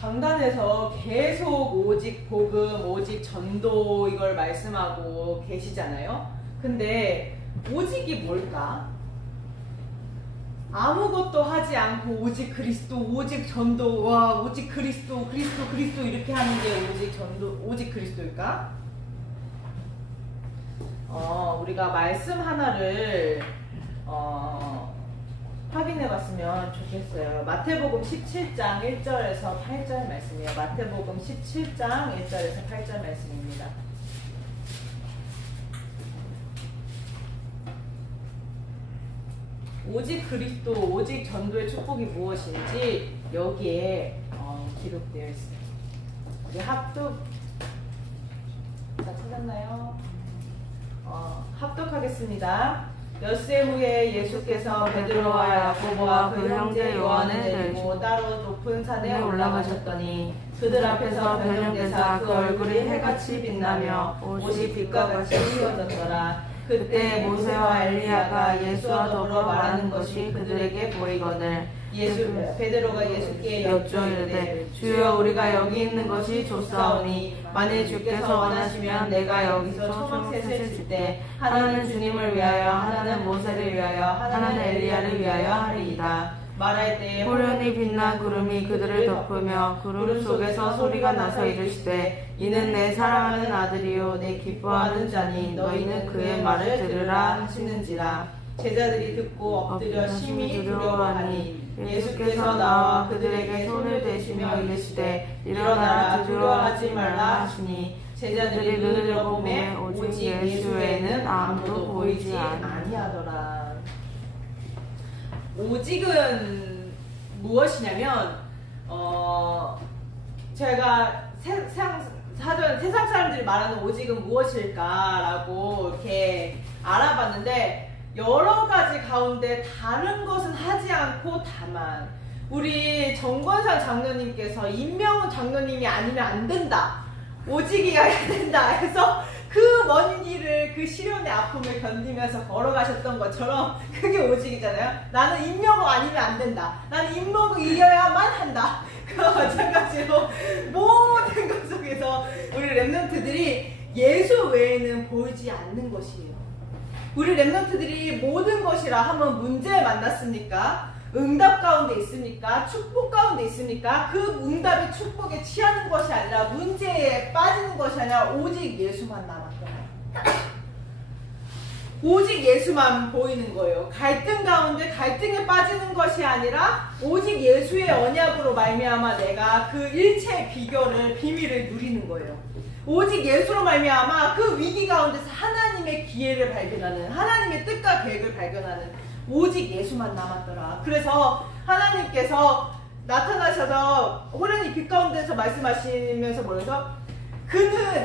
강단에서 계속 오직 복음, 오직 전도 이걸 말씀하고 계시잖아요. 근데 오직이 뭘까? 아무것도 하지 않고 오직 그리스도, 오직 전도, 와 오직 그리스도, 그리스도 이렇게 하는 게 오직 전도, 오직 그리스도일까? 우리가 말씀 하나를 확인해 봤으면 좋겠어요. 마태복음 17장 1절에서 8절 말씀이에요. 마태복음 17장 1절에서 8절 말씀입니다. 오직 그리스도, 오직 전도의 축복이 무엇인지 여기에 기록되어 있어요. 우리 합독 다 찾았나요? 합독하겠습니다. 엿새 후에 예수께서 베드로와 야고보와 그 형제 요한을 데리고 따로 높은 산에 올라가셨더니 그들 앞에서 변형되사 그 얼굴이 해같이 빛나며 옷이 빛과 같이 휘어졌더라. 그때 모세와 엘리야가 예수와 더불어 말하는 것이 그들에게 보이거늘 베드로가 예수께 여쭈어 이르되 주여 우리가 여기 있는 것이 좋사오니 만일 주께서 원하시면 내가 여기서 초막셋을 칠 때 하나는 주님을 위하여 하나는 모세를 위하여 하나는 엘리야를 위하여 하리이다. 말할 때에 호련히 빛난 구름이 그들을 덮으며 구름 속에서 소리가 나서 이르시되 이는 내 사랑하는 아들이요 내 기뻐하는 자니 너희는 그의 말을 들으라 하시는지라. 제자들이 듣고 엎드려 심히 두려워하니 예수께서 나와 그들에게 손을 대시며 이르시되 일어나라 두려워하지 말라 하시니 제자들이 눈을 들어보매 오직 예수 외에는 아무도 보이지 아니하더라. 오직은 무엇이냐면 제가 세상 사람들이 말하는 오직은 무엇일까라고 이렇게 알아봤는데 여러 가지 가운데 다른 것은 하지 않고 다만 우리 정권상 장로님께서 임명훈 장로님이 아니면 안 된다, 오직이어야 된다 해서 그 먼 길을 그 시련의 아픔을 견디면서 걸어가셨던 것처럼 그게 오직이잖아요. 나는 임명호 아니면 안 된다, 나는 임명이어야만 한다. 그와 마찬가지로 모든 것 속에서 우리 랩런트들이 예수 외에는 보이지 않는 것이에요. 우리 랩런트들이 모든 것이라 하면 문제에 만났습니까? 응답 가운데 있습니까? 축복 가운데 있습니까? 그 응답이 축복에 취하는 것이 아니라 문제에 빠지는 것이 아니라 오직 예수만 남았더라. 오직 예수만 보이는 거예요. 갈등 가운데 갈등에 빠지는 것이 아니라 오직 예수의 언약으로 말미암아 내가 그 일체의 비밀을 누리는 거예요. 오직 예수로 말미암아 그 위기 가운데서 하나님의 기회를 발견하는, 하나님의 뜻과 계획을 발견하는 오직 예수만 남았더라. 그래서 하나님께서 나타나셔서 호련히 빛 가운데서 말씀하시면서 뭐래서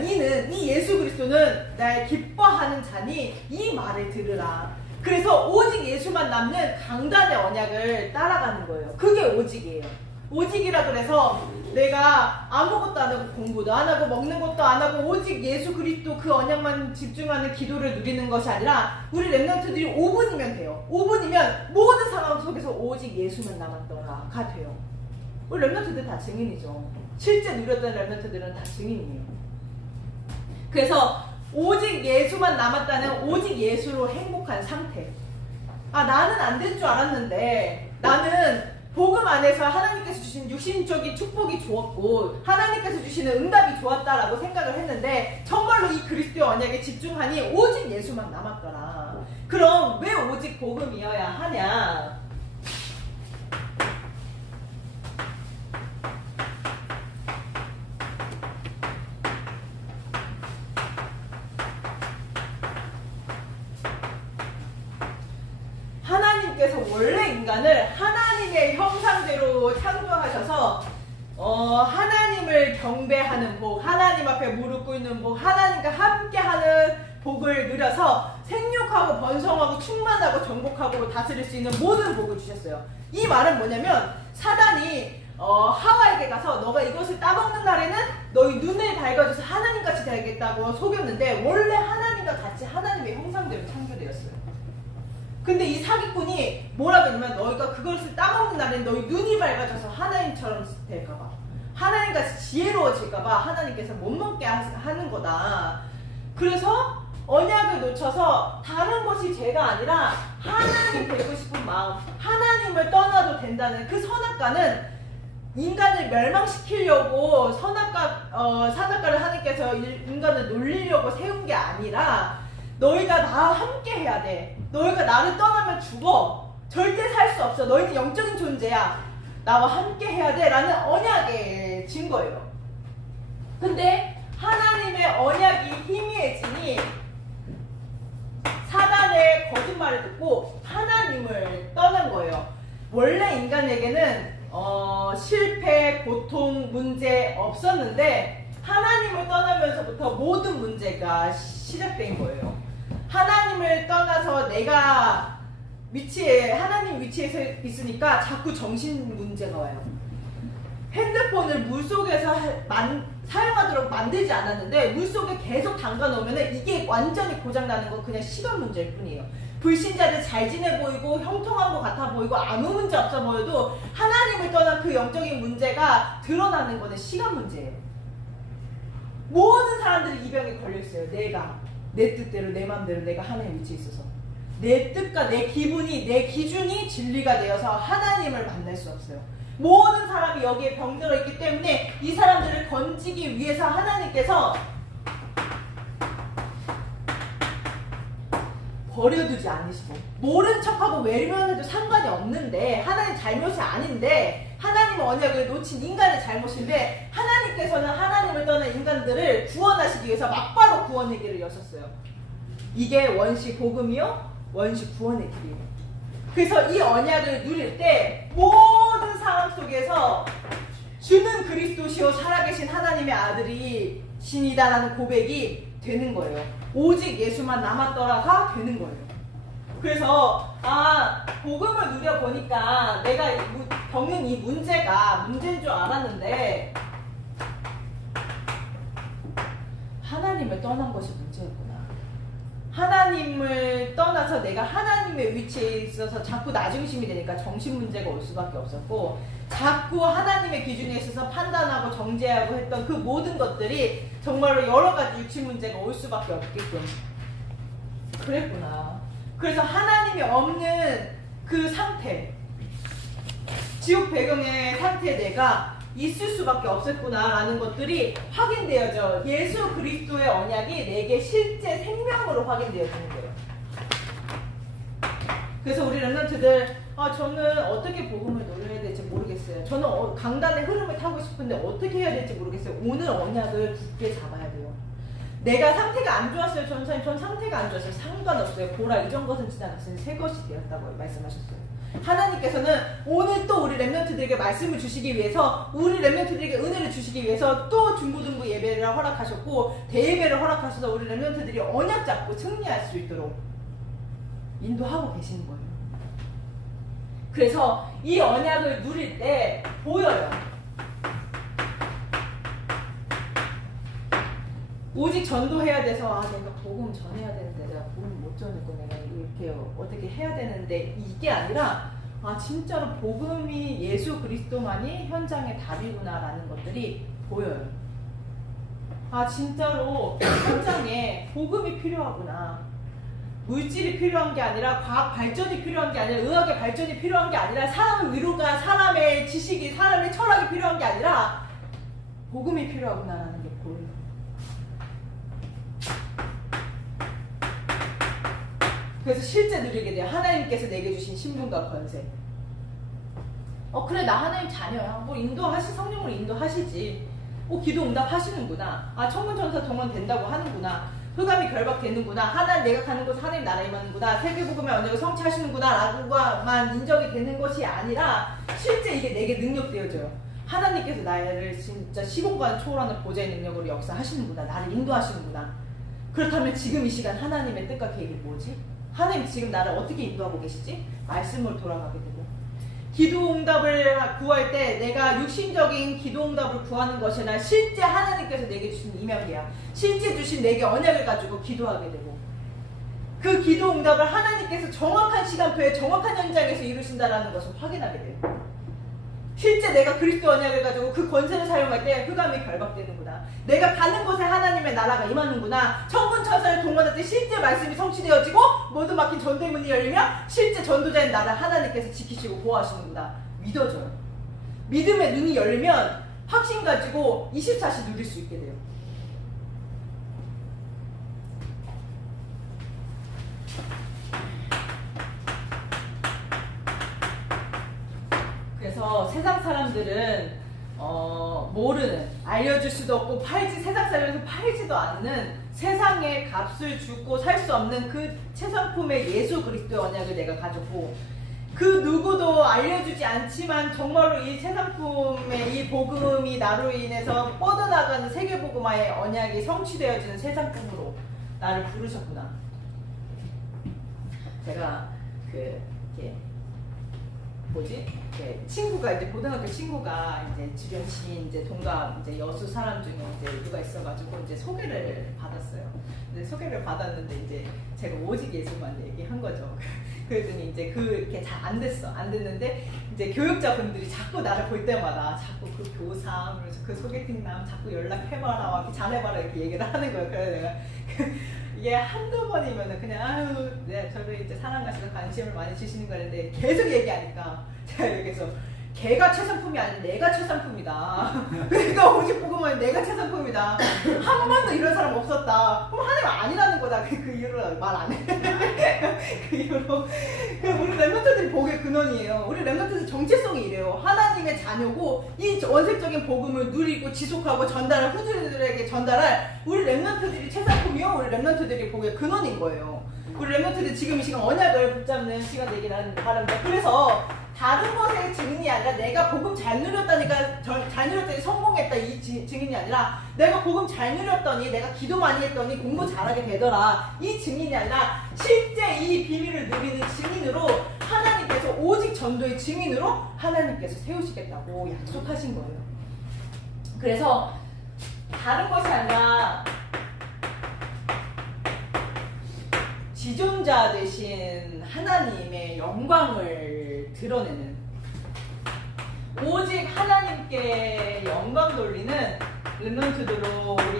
이 예수 그리스도는 날 기뻐하는 자니 이 말을 들으라. 그래서 오직 예수만 남는 강단의 언약을 따라가는 거예요. 그게 오직이에요. 오직이라 그래서 내가 아무것도 안 하고 공부도 안 하고 먹는 것도 안 하고 오직 예수 그리스도 그 언약만 집중하는 기도를 누리는 것이 아니라 우리 랩런트들이 5분이면 돼요. 5분이면 모든 상황 속에서 오직 예수만 남았더라가 돼요. 우리 랩런트들 다 증인이죠. 실제 누렸던 랩런트들은 다 증인이에요. 그래서 오직 예수만 남았다는 오직 예수로 행복한 상태. 나는 안 될 줄 알았는데 나는 복음 안에서 하나님께서 주신 육신적인 축복이 좋았고 하나님께서 주시는 응답이 좋았다라고 생각을 했는데 정말로 이 그리스도의 언약에 집중하니 오직 예수만 남았더라. 그럼 왜 오직 복음이어야 하냐? 하나님께서 원래 인간을 하나님의 형상대로 창조하셔서 하나님을 경배하는 복, 하나님 앞에 무릎 꿇는 복, 하나님과 함께하는 복을 누려서 생육하고 번성하고 충만하고 정복하고 다스릴 수 있는 모든 복을 주셨어요. 이 말은 뭐냐면 사단이 하와에게 가서 너가 이것을 따먹는 날에는 너희 눈을 밝아줘서 하나님같이 되겠다고 속였는데 원래 하나님과 같이 하나님의 형상대로 창조되었어요. 근데 이 사기꾼이 뭐라고 했냐면 너희가 그것을 따먹는 날엔 너희 눈이 밝아져서 하나님처럼 될까봐. 하나님같이 지혜로워질까봐 하나님께서 못 먹게 하는 거다. 그래서 언약을 놓쳐서 다른 것이 죄가 아니라 하나님 되고 싶은 마음, 하나님을 떠나도 된다는 그 선악과는 인간을 멸망시키려고 선악과를 하나님께서 인간을 놀리려고 세운 게 아니라 너희가 나와 함께 해야 돼. 너희가 나를 떠나면 죽어. 절대 살 수 없어. 너희는 영적인 존재야. 나와 함께 해야 돼. 라는 언약의 증거예요. 근데 하나님의 언약이 희미해지니 사단의 거짓말을 듣고 하나님을 떠난 거예요. 원래 인간에게는 실패, 고통, 문제 없었는데 하나님을 떠나면서부터 모든 문제가 시작된 거예요. 하나님을 떠나서 내가 하나님 위치에 있으니까 자꾸 정신 문제가 와요. 핸드폰을 물속에서 사용하도록 만들지 않았는데 물속에 계속 담가 놓으면 이게 완전히 고장나는 건 그냥 시간 문제일 뿐이에요. 불신자들 잘 지내 보이고 형통한 것 같아 보이고 아무 문제 없어 보여도 하나님을 떠난 그 영적인 문제가 드러나는 거는 시간 문제예요. 모든 사람들이 이 병에 걸려있어요. 내가 내 뜻대로 내 맘대로 내가 하나님 위치에 있어서 내 뜻과 내 기분이 내 기준이 진리가 되어서 하나님을 만날 수 없어요. 모든 사람이 여기에 병들어 있기 때문에 이 사람들을 건지기 위해서 하나님께서 버려두지 않으시고 모른 척하고 외면해도 상관이 없는데 하나님 잘못이 아닌데 하나님의 언약을 놓친 인간의 잘못인데 하나님께서는 하나님을 떠난 인간들을 구원하시기 위해서 막바로 구원의 길을 여셨어요. 이게 원시 복음이요 원시 구원의 길이에요. 그래서 이 언약을 누릴 때 모든 상황 속에서 주는 그리스도시요 살아계신 하나님의 아들이 신이다라는 고백이 되는 거예요. 오직 예수만 남았더라가 되는 거예요. 그래서 복음을 누려보니까 내가 겪는 이 문제가 문제인 줄 알았는데 하나님을 떠난 것이 문제였구나. 하나님을 떠나서 내가 하나님의 위치에 있어서 자꾸 나중심이 되니까 정신 문제가 올 수밖에 없었고 자꾸 하나님의 기준에 있어서 판단하고 정죄하고 했던 그 모든 것들이 정말로 여러 가지 육신 문제가 올 수밖에 없게끔 그랬구나. 그래서 하나님이 없는 그 상태, 지옥 배경의 상태에 내가 있을 수밖에 없었구나라는 것들이 확인되어져 예수 그리스도의 언약이 내게 실제 생명으로 확인되어지는 거예요. 그래서 우리 렘넌트들 저는 어떻게 복음을 누려야 될지 모르겠어요. 저는 강단의 흐름을 타고 싶은데 어떻게 해야 될지 모르겠어요. 오늘 언약을 굳게 잡아야 돼요. 내가 상태가 안 좋았어요. 전사님 전 상태가 안 좋았어요. 상관없어요. 보라 이전 것은 지나갔으니 새 것이 되었다고 말씀하셨어요. 하나님께서는 오늘 또 우리 렘넌트들에게 말씀을 주시기 위해서 우리 렘넌트들에게 은혜를 주시기 위해서 또 중고등부 예배를 허락하셨고 대예배를 허락하셔서 우리 렘넌트들이 언약 잡고 승리할 수 있도록 인도하고 계시는 거예요. 그래서 이 언약을 누릴 때 보여요. 오직 전도해야 돼서 내가 복음 전해야 되는데 내가 복음 못 전했고 내가 이렇게 어떻게 해야 되는데 이게 아니라 진짜로 복음이 예수 그리스도만이 현장의 답이구나라는 것들이 보여요. 진짜로 현장에 복음이 필요하구나. 물질이 필요한 게 아니라 과학 발전이 필요한 게 아니라 의학의 발전이 필요한 게 아니라 사람의 위로가 사람의 지식이 사람의 철학이 필요한 게 아니라 복음이 필요하구나라는 게 보여요. 그래서 실제 누리게 돼요. 하나님께서 내게 주신 신분과 권세. 그래 나 하나님 자녀야. 뭐 성령으로 인도하시지. 기도 응답 하시는구나. 천군 천사 동원된다고 하는구나. 흑암이 결박되는구나. 하나님 내가 가는 곳 하나님 나라 임하는구나. 세계복음의 언약을 성취하시는구나 라고만 인정이 되는 것이 아니라 실제 이게 내게 능력되어져요. 하나님께서 나를 진짜 시공간 초월하는 보좌의 능력으로 역사하시는구나. 나를 인도하시는구나. 그렇다면 지금 이 시간 하나님의 뜻과 계획이 뭐지? 하나님 지금 나를 어떻게 인도하고 계시지? 말씀으로 돌아가게 되고 기도 응답을 구할 때 내가 육신적인 기도 응답을 구하는 것이 아니라 실제 하나님께서 내게 주신 이명이야. 실제 주신 내게 언약을 가지고 기도하게 되고 그 기도 응답을 하나님께서 정확한 시간표에 정확한 현장에서 이루신다라는 것을 확인하게 돼요. 실제 내가 그리스도 언약을 가지고 그 권세를 사용할 때 흑암이 결박되는구나. 내가 가는 곳에 하나님의 나라가 임하는구나. 천군 천사를 동원할 때 실제 말씀이 성취되어지고 모두 막힌 전대문이 열리며 실제 전도자인 나를 하나님께서 지키시고 보호하시는구나. 믿어져요. 믿음의 눈이 열리면 확신 가지고 24시 누릴 수 있게 돼요. 그래서 세상 사람들은 모르는, 알려줄 수도 없고 세상 사람에서 팔지도 않는, 세상에 값을 주고 살 수 없는 그 최상품의 예수 그리스도의 언약을 내가 가졌고, 그 누구도 알려주지 않지만 정말로 이 최상품의 이 복음이 나로 인해서 뻗어나가는 세계복음화의 언약이 성취되어지는 세상품으로 나를 부르셨구나. 제가 친구가 이제 고등학교 친구가 이제 주변 지인 이제 동갑 이제 여수 사람 중에 이제 누가 있어가지고 이제 소개를 받았어요. 근데 소개를 받았는데 이제 제가 오직 예수만 얘기한 거죠. 그랬더니 이제 그게 잘 안 됐어. 안 됐는데 이제 교육자분들이 자꾸 나를 볼 때마다 자꾸 그 교사, 그 소개팅남 자꾸 연락해봐라, 잘해봐라 이렇게 얘기를 하는 거예요. 그래서 내가 이게 한두 번이면은 그냥 아유, 네, 저를 이제 사랑하시고 관심을 많이 주시는 거는데 계속 얘기하니까 제가 여기서 걔가 최상품이 아니라 내가 최상품이다. 그러니까 오직 복음은 내가 최상품이다. 한 번도 이런 사람 없었다. 그럼 하나님 아니라는 거다. 그 이후로 말 안 해. 그 이후로 우리 렘넌트들이 복의 근원이에요. 우리 렘넌트들 정체성이 이래요. 하나님의 자녀고 이 원색적인 복음을 누리고 지속하고 전달할 후대들에게 전달할 우리 렘넌트들이 최상품이요. 우리 렘넌트들이 복의 근원인 거예요. 우리 렘넌트들 지금 이 시간 언약을 붙잡는 시간 되기를 바랍니다. 그래서 다른 것의 증인이 아니라 내가 복음 잘 누렸다니까 잘 누렸더니 성공했다 이 증인이 아니라 내가 복음 잘 누렸더니 내가 기도 많이 했더니 공부 잘하게 되더라 이 증인이 아니라 실제 이 비밀을 누리는 증인으로 하나님께서 오직 전도의 증인으로 하나님께서 세우시겠다고 약속하신 거예요. 그래서 다른 것이 아니라 지존자 되신 하나님의 영광을 드러내는, 오직 하나님께 영광 돌리는 렘넌트들로 우리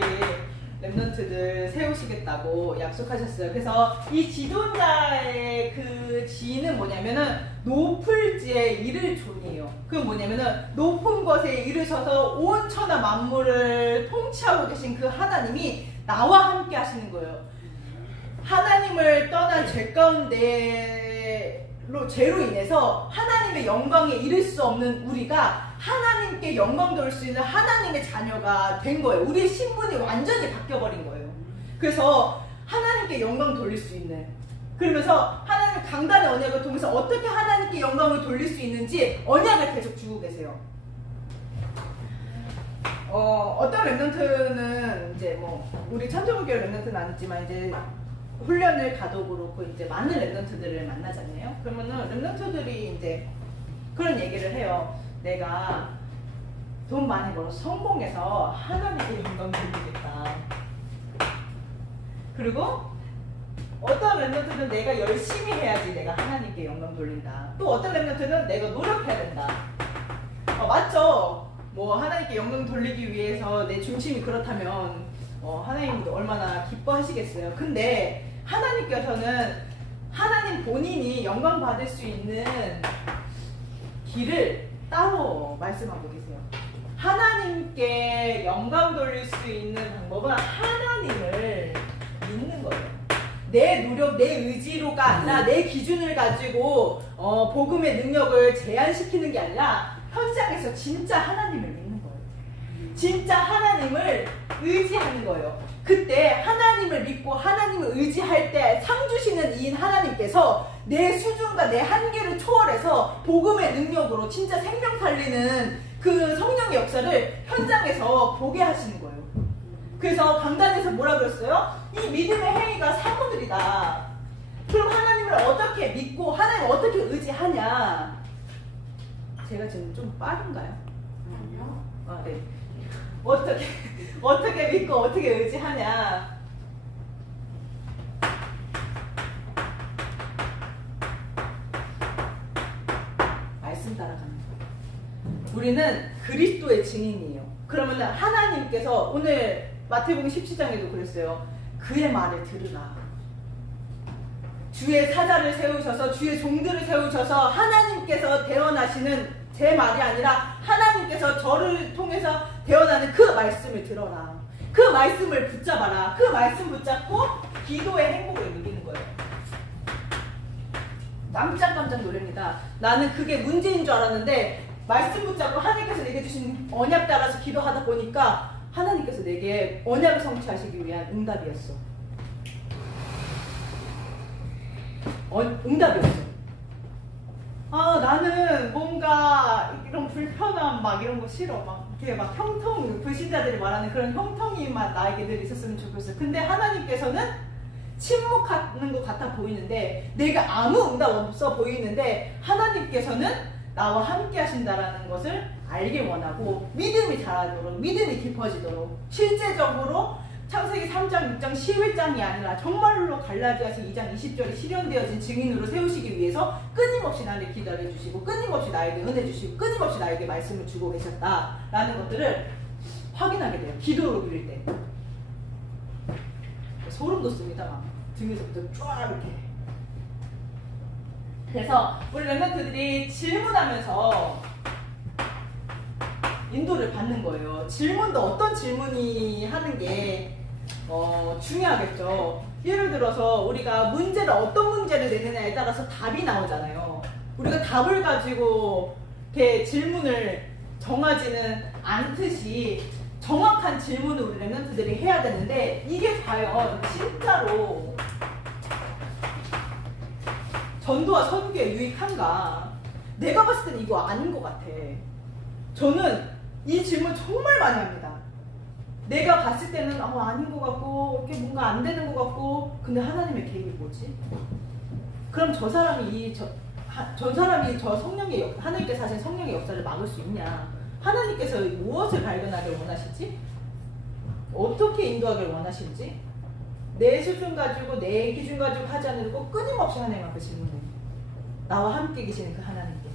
렘넌트들 세우시겠다고 약속하셨어요. 그래서 이 지존자의 그 지는 뭐냐면은 높을 지에 이를 존이에요. 그건 뭐냐면은 높은 것에 이르셔서 온 천하 만물을 통치하고 계신 그 하나님이 나와 함께 하시는 거예요. 하나님을 떠난 죄 가운데로 죄로 인해서 하나님의 영광에 이를 수 없는 우리가 하나님께 영광 돌릴 수 있는 하나님의 자녀가 된 거예요. 우리의 신분이 완전히 바뀌어버린 거예요. 그래서 하나님께 영광 돌릴 수 있는, 그러면서 하나님 강단의 언약을 통해서 어떻게 하나님께 영광을 돌릴 수 있는지 언약을 계속 주고 계세요. 어떤 렘넌트는 이제 뭐 우리 천정교회 렘넌트는 아니지만 이제 훈련을 가도 그렇고 이제 많은 렘넌트들을 만나잖아요. 그러면은 렘넌트들이 이제 그런 얘기를 해요. 내가 돈 많이 벌어서 성공해서 하나님께 영광 돌리겠다. 그리고 어떤 렘넌트는 내가 열심히 해야지 내가 하나님께 영광 돌린다. 또 어떤 렘넌트는 내가 노력해야 된다. 맞죠? 뭐 하나님께 영광 돌리기 위해서 내 중심이 그렇다면 하나님도 얼마나 기뻐하시겠어요. 근데 하나님께서는 하나님 본인이 영광 받을 수 있는 길을 따로 말씀하고 계세요. 하나님께 영광 돌릴 수 있는 방법은 하나님을 믿는 거예요. 내 노력, 내 의지로가 아니라 내 기준을 가지고 복음의 능력을 제한시키는 게 아니라 현장에서 진짜 하나님을 믿는 거예요. 진짜 하나님을 의지하는 거예요. 그때 하나님을 믿고 하나님을 의지할 때 상 주시는 이인 하나님께서 내 수준과 내 한계를 초월해서 복음의 능력으로 진짜 생명 살리는 그 성령의 역사를 현장에서 보게 하시는 거예요. 그래서 강단에서 뭐라 그랬어요? 이 믿음의 행위가 사모들이다. 그럼 하나님을 어떻게 믿고 하나님을 어떻게 의지하냐? 제가 지금 좀 빠른가요? 아니요. 네. 어떻게 믿고 어떻게 의지하냐? 말씀 따라가는 거예요. 우리는 그리스도의 증인이에요. 그러면 하나님께서 오늘 마태복음 17장에도 그랬어요. 그의 말을 들으라. 주의 사자를 세우셔서 주의 종들을 세우셔서 하나님께서 대언하시는 제 말이 아니라 하나님께서 저를 통해서 대언하는 그 말씀을 들어라. 그 말씀을 붙잡아라. 그 말씀 붙잡고 기도의 행복을 누리는 거예요. 깜짝 놀랍니다. 나는 그게 문제인 줄 알았는데 말씀 붙잡고 하나님께서 내게 주신 언약 따라서 기도하다 보니까 하나님께서 내게 언약을 성취하시기 위한 응답이었어. 응답이었어. 나는 뭔가 이런 불편함 막 이런 거 싫어. 막 이렇게 막 형통, 불신자들이 말하는 그런 형통이만 나에게 늘 있었으면 좋겠어. 근데 하나님께서는 침묵하는 것 같아 보이는데, 내가 아무 응답 없어 보이는데 하나님께서는 나와 함께 하신다라는 것을 알게 원하고 믿음이 자라도록, 믿음이 깊어지도록, 실제적으로 창세기 3장, 6장, 11장이 아니라 정말로 갈라디아서 2장 20절에 실현되어진 증인으로 세우시기 위해서 끊임없이 나를 기다려 주시고 끊임없이 나에게 은혜 주시고 끊임없이 나에게 말씀을 주고 계셨다라는 것들을 확인하게 돼요. 기도로 드릴 때. 소름 돋습니다. 막 등에서부터 쫙 이렇게. 그래서 우리 랩런트들이 질문하면서 인도를 받는 거예요. 질문도 어떤 질문이 하는 게 중요하겠죠. 예를 들어서 우리가 문제를 어떤 문제를 내느냐에 따라서 답이 나오잖아요. 우리가 답을 가지고 이렇게 질문을 정하지는 않듯이 정확한 질문을 우리 랩런트들이 해야 되는데, 이게 과연 진짜로 전도와 선교에 유익한가? 내가 봤을 땐 이거 아닌 것 같아. 저는 이 질문 정말 많이 합니다. 내가 봤을 때는 아닌 것 같고 이렇게 뭔가 안 되는 것 같고, 근데 하나님의 계획이 뭐지? 그럼 저 사람이 저 성령의 하나님께서 하신 성령의 역사를 막을 수 있냐? 하나님께서 무엇을 발견하길 원하시지? 어떻게 인도하길 원하실지? 내 수준 가지고 내 기준 가지고 하지 않고 끊임없이 하나님 앞에 질문해요. 나와 함께 계시는 그 하나님께.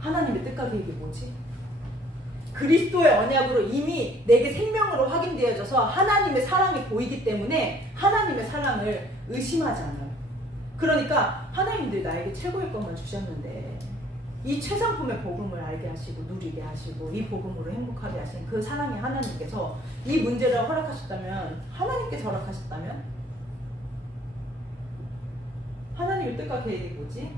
하나님의 뜻과 계획이 뭐지? 그리스도의 언약으로 이미 내게 생명으로 확인되어져서 하나님의 사랑이 보이기 때문에 하나님의 사랑을 의심하지 않아요. 그러니까 하나님들이 나에게 최고의 것만 주셨는데 이 최상품의 복음을 알게 하시고 누리게 하시고 이 복음으로 행복하게 하신 그 사랑의 하나님께서 이 문제를 허락하셨다면, 하나님께서 허락하셨다면 하나님의 뜻과 계획이 뭐지?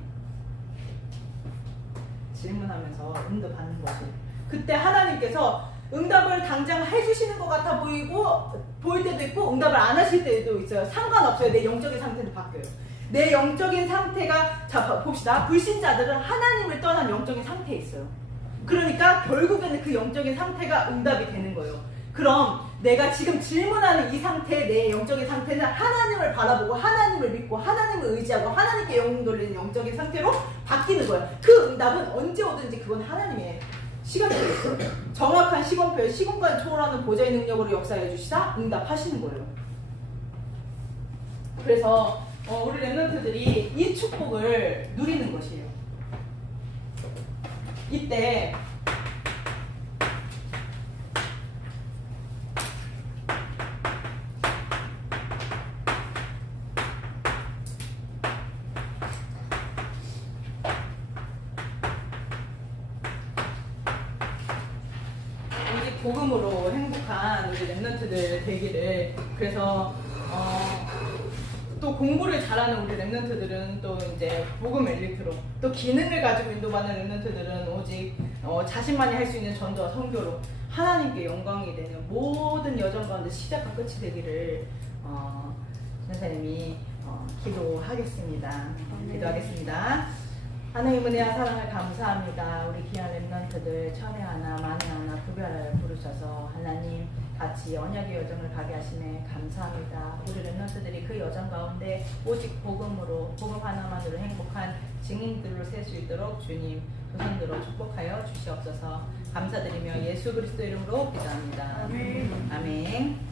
질문하면서 응답받는 거지. 그때 하나님께서 응답을 당장 해주시는 것 같아 보일 때도 있고 응답을 안 하실 때도 있어요. 상관없어요. 내 영적인 상태는 바뀌어요. 내 영적인 상태가, 자 봅시다. 불신자들은 하나님을 떠난 영적인 상태에 있어요. 그러니까 결국에는 그 영적인 상태가 응답이 되는 거예요. 그럼 내가 지금 질문하는 이 상태, 내 영적인 상태는 하나님을 바라보고 하나님을 믿고 하나님을 의지하고 하나님께 영혼 돌리는 영적인 상태로 바뀌는 거예요. 그 응답은 언제 오든지 그건 하나님의 시간표에 있어요. 정확한 시간표에 시공간을 초월하는 보좌의 능력으로 역사해 주시사 응답하시는 거예요. 그래서 우리 랩런트들이 이 축복을 누리는 것이에요. 이때 복음으로 행복한 우리 랩런트들 되기를. 그래서 또 공부를 잘하는 우리 랩런트들은 또 이제 복음 엘리트로, 또 기능을 가지고 인도받는 랩런트들은 오직 자신만이 할 수 있는 전도와 선교로 하나님께 영광이 되는 모든 여정 가운데 시작과 끝이 되기를 선생님이 기도하겠습니다. 기도하겠습니다. 하나님 은혜와 사랑을 감사합니다. 우리 귀한 랩런트들 천에 하나 만에 하나 구별하여 부르셔서 하나님 같이 언약의 여정을 가게 하심에 감사합니다. 우리 랩런트들이 그 여정 가운데 오직 복음으로, 복음 하나만으로 행복한 증인들로 셀 수 있도록 주님 두 손으로 축복하여 주시옵소서. 감사드리며 예수 그리스도 이름으로 기도합니다. 아멘. 아멘.